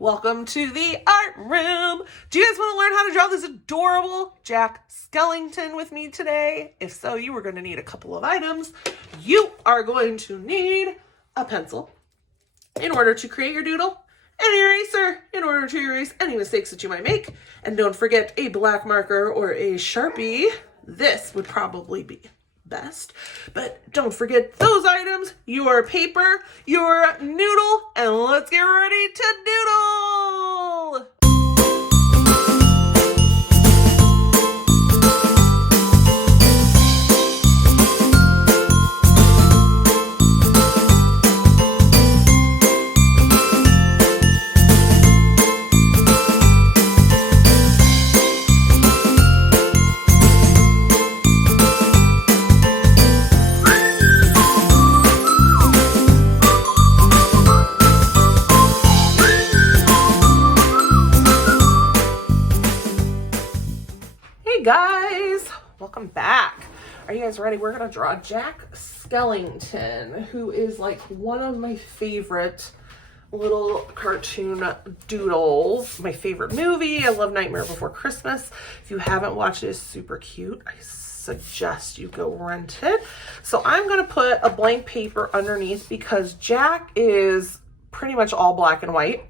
Welcome to the art room. Do you guys want to learn how to draw this adorable Jack Skellington with me today? If so, you are going to need a couple of items. You are going to need a pencil in order to create your doodle, an eraser in order to erase any mistakes that you might make, and don't forget a black marker or a Sharpie. This would probably be best, but don't forget those items, your paper, your noodle, and let's get ready to doodle! Guys, welcome back. Are you guys ready? We're gonna draw Jack Skellington, who is like one of my favorite little cartoon doodles. My favorite movie. I love Nightmare Before Christmas. If you haven't watched it, it's super cute. I suggest you go rent it. So I'm gonna put a blank paper underneath because Jack is pretty much all black and white.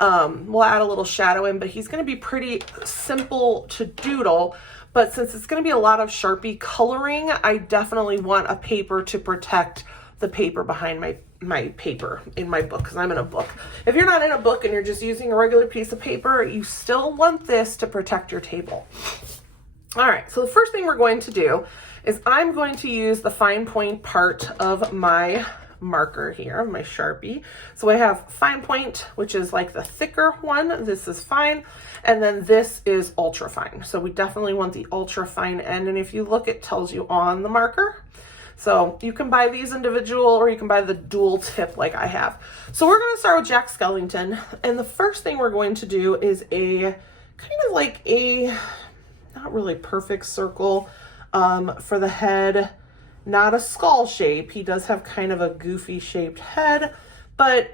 We'll add a little shadow in, but he's going to be pretty simple to doodle. But since it's going to be a lot of Sharpie coloring, I definitely want a paper to protect the paper behind my paper in my book, because I'm in a book. If you're not in a book and you're just using a regular piece of paper, you still want this to protect your table. All right, so the first thing we're going to do is I'm going to use the fine point part of my marker here, my Sharpie. So I have fine point, which is like the thicker one. This is fine. And then this is ultra fine. So we definitely want the ultra fine end. And if you look, it tells you on the marker. So you can buy these individual or you can buy the dual tip like I have. So we're going to start with Jack Skellington. And the first thing we're going to do is a kind of like a not really perfect circle for the head. Not a skull shape. He does have kind of a goofy shaped head, but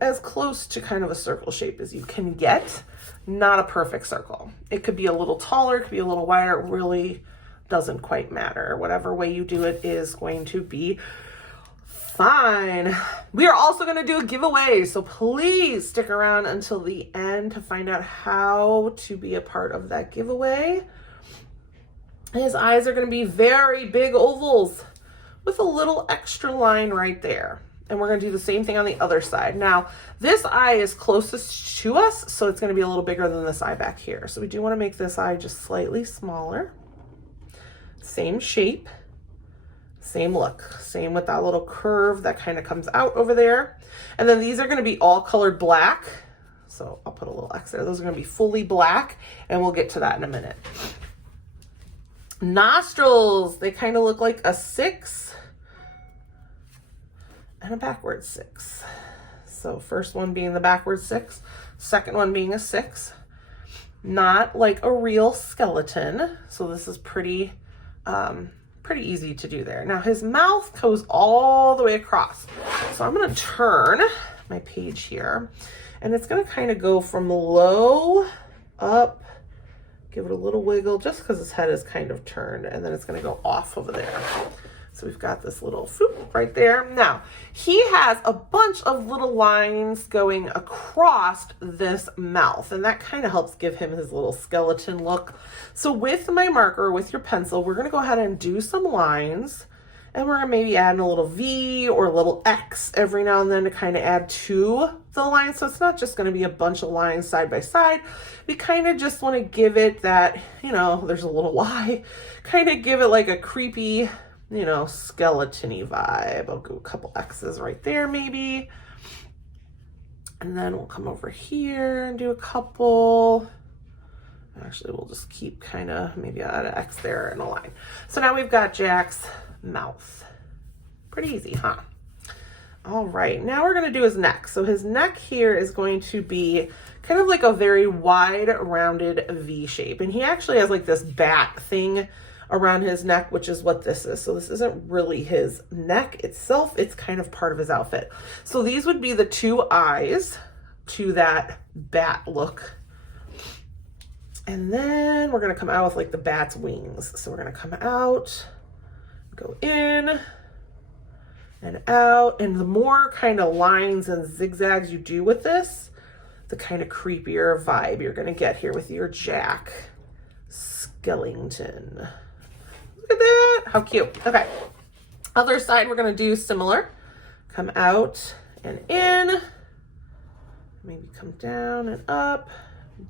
as close to kind of a circle shape as you can get. Not a perfect circle. It could be a little taller, it could be a little wider. It really doesn't quite matter. Whatever way you do it is going to be fine. We are also going to do a giveaway, so please stick around until the end to find out how to be a part of that giveaway. His eyes are going to be very big ovals with a little extra line right there. And we're going to do the same thing on the other side. Now, this eye is closest to us, so it's going to be a little bigger than this eye back here. So we do want to make this eye just slightly smaller. Same shape, same look. Same with that little curve that kind of comes out over there. And then these are going to be all colored black. So I'll put a little X there. Those are going to be fully black, and we'll get to that in a minute. Nostrils, they kind of look like a 6 and a backwards 6. So first one being the backwards 6, second one being a 6. Not like a real skeleton. So this is pretty easy to do there. Now his mouth goes all the way across. So I'm going to turn my page here, and it's going to kind of go from low up. Give it a little wiggle just because his head is kind of turned, and then it's going to go off over there. So we've got this little foop right there. Now, he has a bunch of little lines going across this mouth, and that kind of helps give him his little skeleton look. So with my marker, with your pencil, we're going to go ahead and do some lines, and we're going to maybe add in a little V or a little X every now and then to kind of add to the line. So it's not just going to be a bunch of lines side by side. We kind of just want to give it that, there's a little Y, kind of give it like a creepy, skeleton-y vibe. I'll go a couple X's right there maybe. And then we'll come over here and do a couple. Actually, we'll just keep kind of maybe add an X there and a line. So now we've got Jack's mouth. Pretty easy, huh? All right, now we're going to do his neck. So his neck here is going to be kind of like a very wide, rounded V shape. And he actually has like this bat thing around his neck, which is what this is. So this isn't really his neck itself. It's kind of part of his outfit. So these would be the two eyes to that bat look. And then we're gonna come out with like the bat's wings. So we're gonna come out, go in and out. And the more kind of lines and zigzags you do with this, the kind of creepier vibe you're gonna get here with your Jack Skellington. Look at that, how cute. Okay, other side we're gonna do similar. Come out and in, maybe come down and up,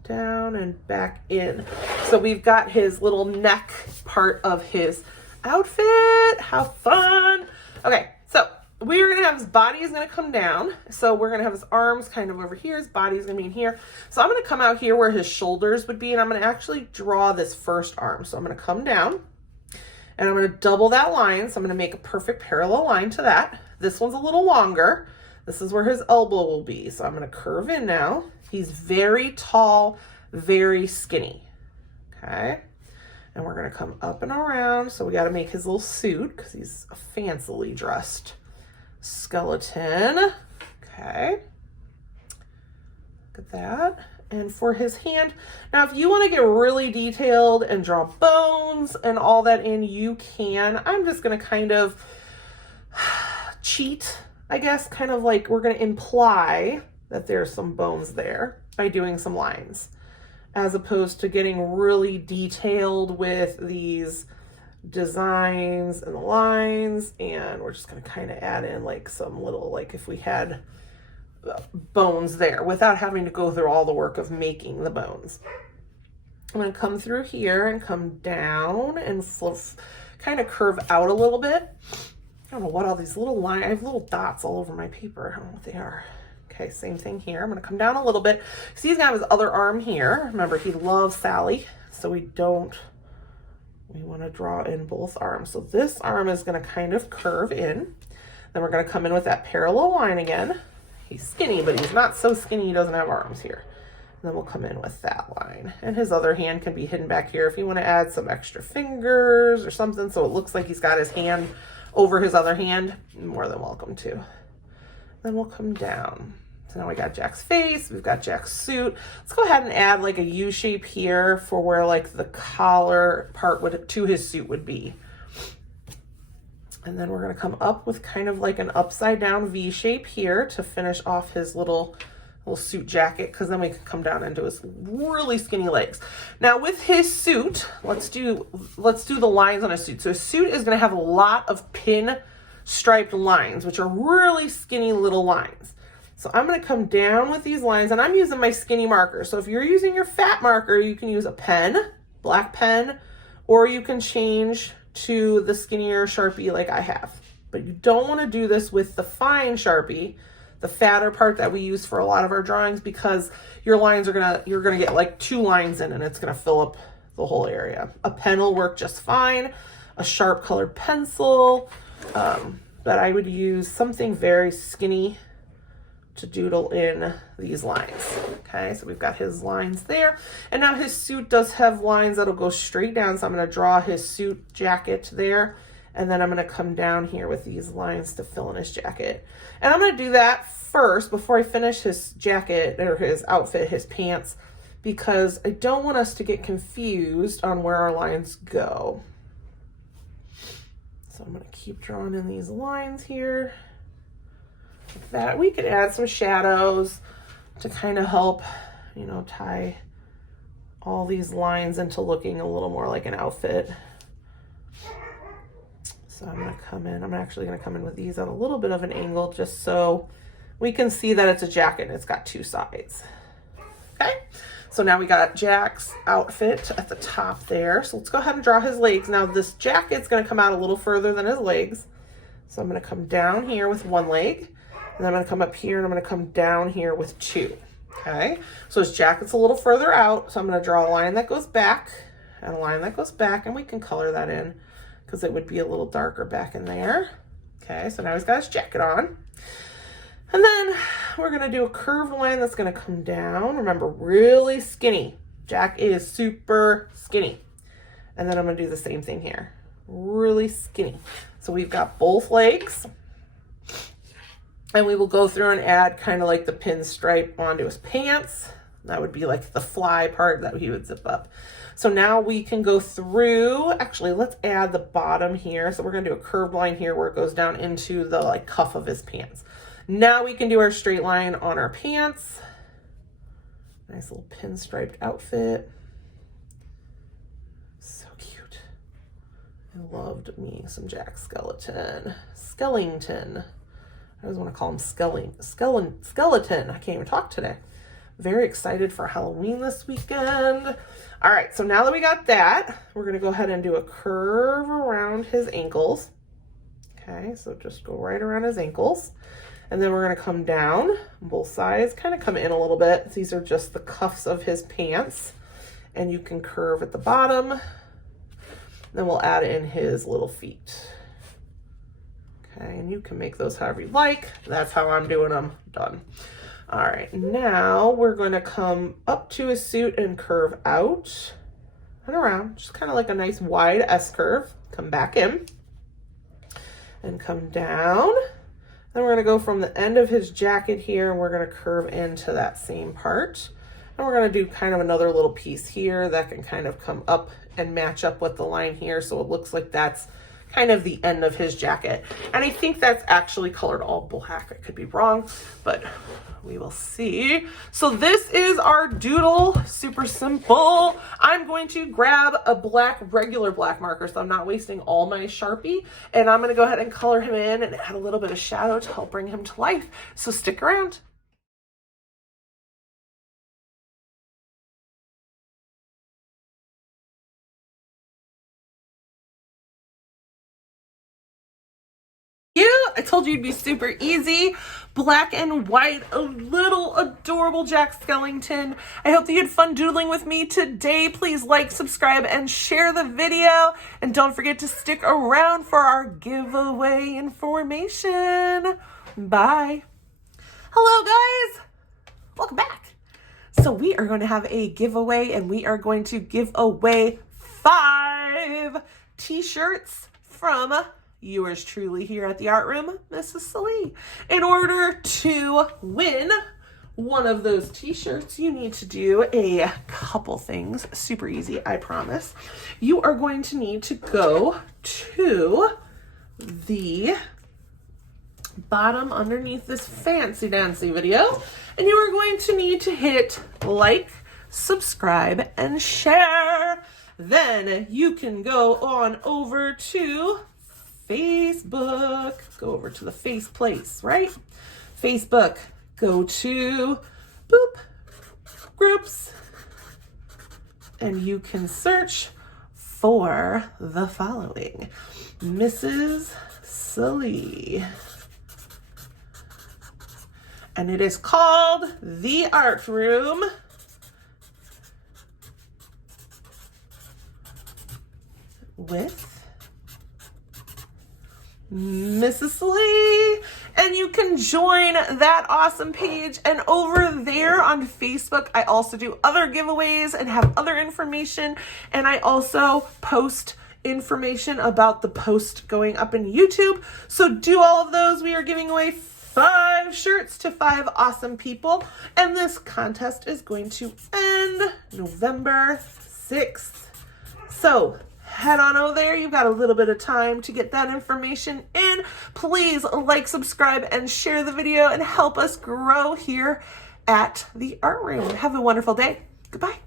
down and back in. So we've got his little neck part of his outfit. How fun. Okay, so we're gonna have his body is gonna come down. So we're gonna have his arms kind of over here. His body's gonna be in here. So I'm gonna come out here where his shoulders would be, and I'm gonna actually draw this first arm. So I'm gonna come down and I'm gonna double that line. So I'm gonna make a perfect parallel line to that. This one's a little longer. This is where his elbow will be. So I'm gonna curve in now. He's very tall, very skinny, okay? And we're gonna come up and around. So we gotta make his little suit because he's a fancily dressed skeleton, okay? Look at that. And for his hand, now if you wanna get really detailed and draw bones and all that in, you can. I'm just gonna kind of cheat, I guess, kind of like we're gonna imply that there's some bones there by doing some lines, as opposed to getting really detailed with these designs and the lines. And we're just gonna kind of add in like some little, like if we had bones there without having to go through all the work of making the bones. I'm gonna come through here and come down and kind of curve out a little bit. I don't know what all these little lines, I have little dots all over my paper. I don't know what they are. Okay, same thing here. I'm gonna come down a little bit. See, he's gonna have his other arm here. Remember, he loves Sally, so we wanna draw in both arms. So this arm is gonna kind of curve in. Then we're gonna come in with that parallel line again. He's skinny, but he's not so skinny he doesn't have arms here. And then we'll come in with that line. And his other hand can be hidden back here if you wanna add some extra fingers or something so it looks like he's got his hand over his other hand, more than welcome to. Then we'll come down. So now we got Jack's face, we've got Jack's suit. Let's go ahead and add like a U shape here for where like the collar part to his suit would be. And then we're gonna come up with kind of like an upside down V shape here to finish off his little suit jacket, because then we can come down into his really skinny legs. Now with his suit, let's do the lines on his suit. So his suit is gonna have a lot of pin striped lines, which are really skinny little lines. So I'm gonna come down with these lines, and I'm using my skinny marker. So if you're using your fat marker, you can use a pen, black pen, or you can change to the skinnier Sharpie like I have. But you don't wanna do this with the fine Sharpie, the fatter part that we use for a lot of our drawings, because your lines are you're gonna get like 2 lines in and it's gonna fill up the whole area. A pen will work just fine, a sharp colored pencil, but I would use something very skinny to doodle in these lines. Okay, so we've got his lines there. And now his suit does have lines that'll go straight down. So I'm gonna draw his suit jacket there. And then I'm gonna come down here with these lines to fill in his jacket. And I'm gonna do that first before I finish his jacket or his outfit, his pants, because I don't want us to get confused on where our lines go. So I'm gonna keep drawing in these lines here. Like that. We could add some shadows to kind of help, you know, tie all these lines into looking a little more like an outfit. So I'm gonna come in, I'm actually gonna come in with these at a little bit of an angle just so we can see that it's a jacket and it's got 2 sides. Okay, so now we got Jack's outfit at the top there. So let's go ahead and draw his legs. Now this jacket's gonna come out a little further than his legs. So I'm gonna come down here with 1 leg, and then I'm gonna come up here and I'm gonna come down here with 2. Okay, so his jacket's a little further out, so I'm gonna draw a line that goes back and a line that goes back, and we can color that in because it would be a little darker back in there. Okay, so now he's got his jacket on. And then we're gonna do a curved line that's gonna come down. Remember, really skinny. Jack is super skinny. And then I'm gonna do the same thing here. Really skinny. So we've got both legs. And we will go through and add kind of like the pinstripe onto his pants. That would be like the fly part that he would zip up. So now we can go through, actually, let's add the bottom here. So we're gonna do a curved line here where it goes down into the like cuff of his pants. Now we can do our straight line on our pants. Nice little pinstriped outfit. So cute. I loved me some Jack Skellington. Skellington. I always want to call him Skeleton. I can't even talk today. Very excited for Halloween this weekend. All right, so now that we got that, we're gonna go ahead and do a curve around his ankles. Okay, so just go right around his ankles. And then we're gonna come down on both sides, kind of come in a little bit. These are just the cuffs of his pants. And you can curve at the bottom. Then we'll add in his little feet. Okay, and you can make those however you like. That's how I'm doing them. Done. All right, now we're going to come up to his suit and curve out and around, just kind of like a nice wide S curve. Come back in and come down. Then we're going to go from the end of his jacket here, and we're going to curve into that same part. And we're going to do kind of another little piece here that can kind of come up and match up with the line here, so it looks like that's kind of the end of his jacket. And I think that's actually colored all black. I could be wrong, but we will see. So this is our doodle, super simple. I'm going to grab a regular black marker, so I'm not wasting all my Sharpie, and I'm gonna go ahead and color him in and add a little bit of shadow to help bring him to life. So stick around. I told you it'd be super easy. Black and white, a little adorable Jack Skellington. I hope that you had fun doodling with me today. Please like, subscribe, and share the video. And don't forget to stick around for our giveaway information. Bye. Hello, guys. Welcome back. So we are going to have a giveaway, and we are going to give away 5 t-shirts from yours truly here at the art room, Mrs. Celie. In order to win one of those t-shirts, you need to do a couple things. Super easy, I promise. You are going to need to go to the bottom underneath this fancy dancy video, and you are going to need to hit like, subscribe, and share. Then you can go on over to Facebook, go over to the face place, right? Facebook, go to boop, groups, and you can search for the following: Mrs. Celie. And it is called The Art Room with Mrs. Celie, and you can join that awesome page. And over there on Facebook, I also do other giveaways and have other information, and I also post information about the post going up in YouTube. So do all of those. We are giving away 5 shirts to 5 awesome people, and this contest is going to end November 6th. So head on over there. You've got a little bit of time to get that information in. Please like, subscribe, and share the video and help us grow here at the art room. Have a wonderful day. Goodbye.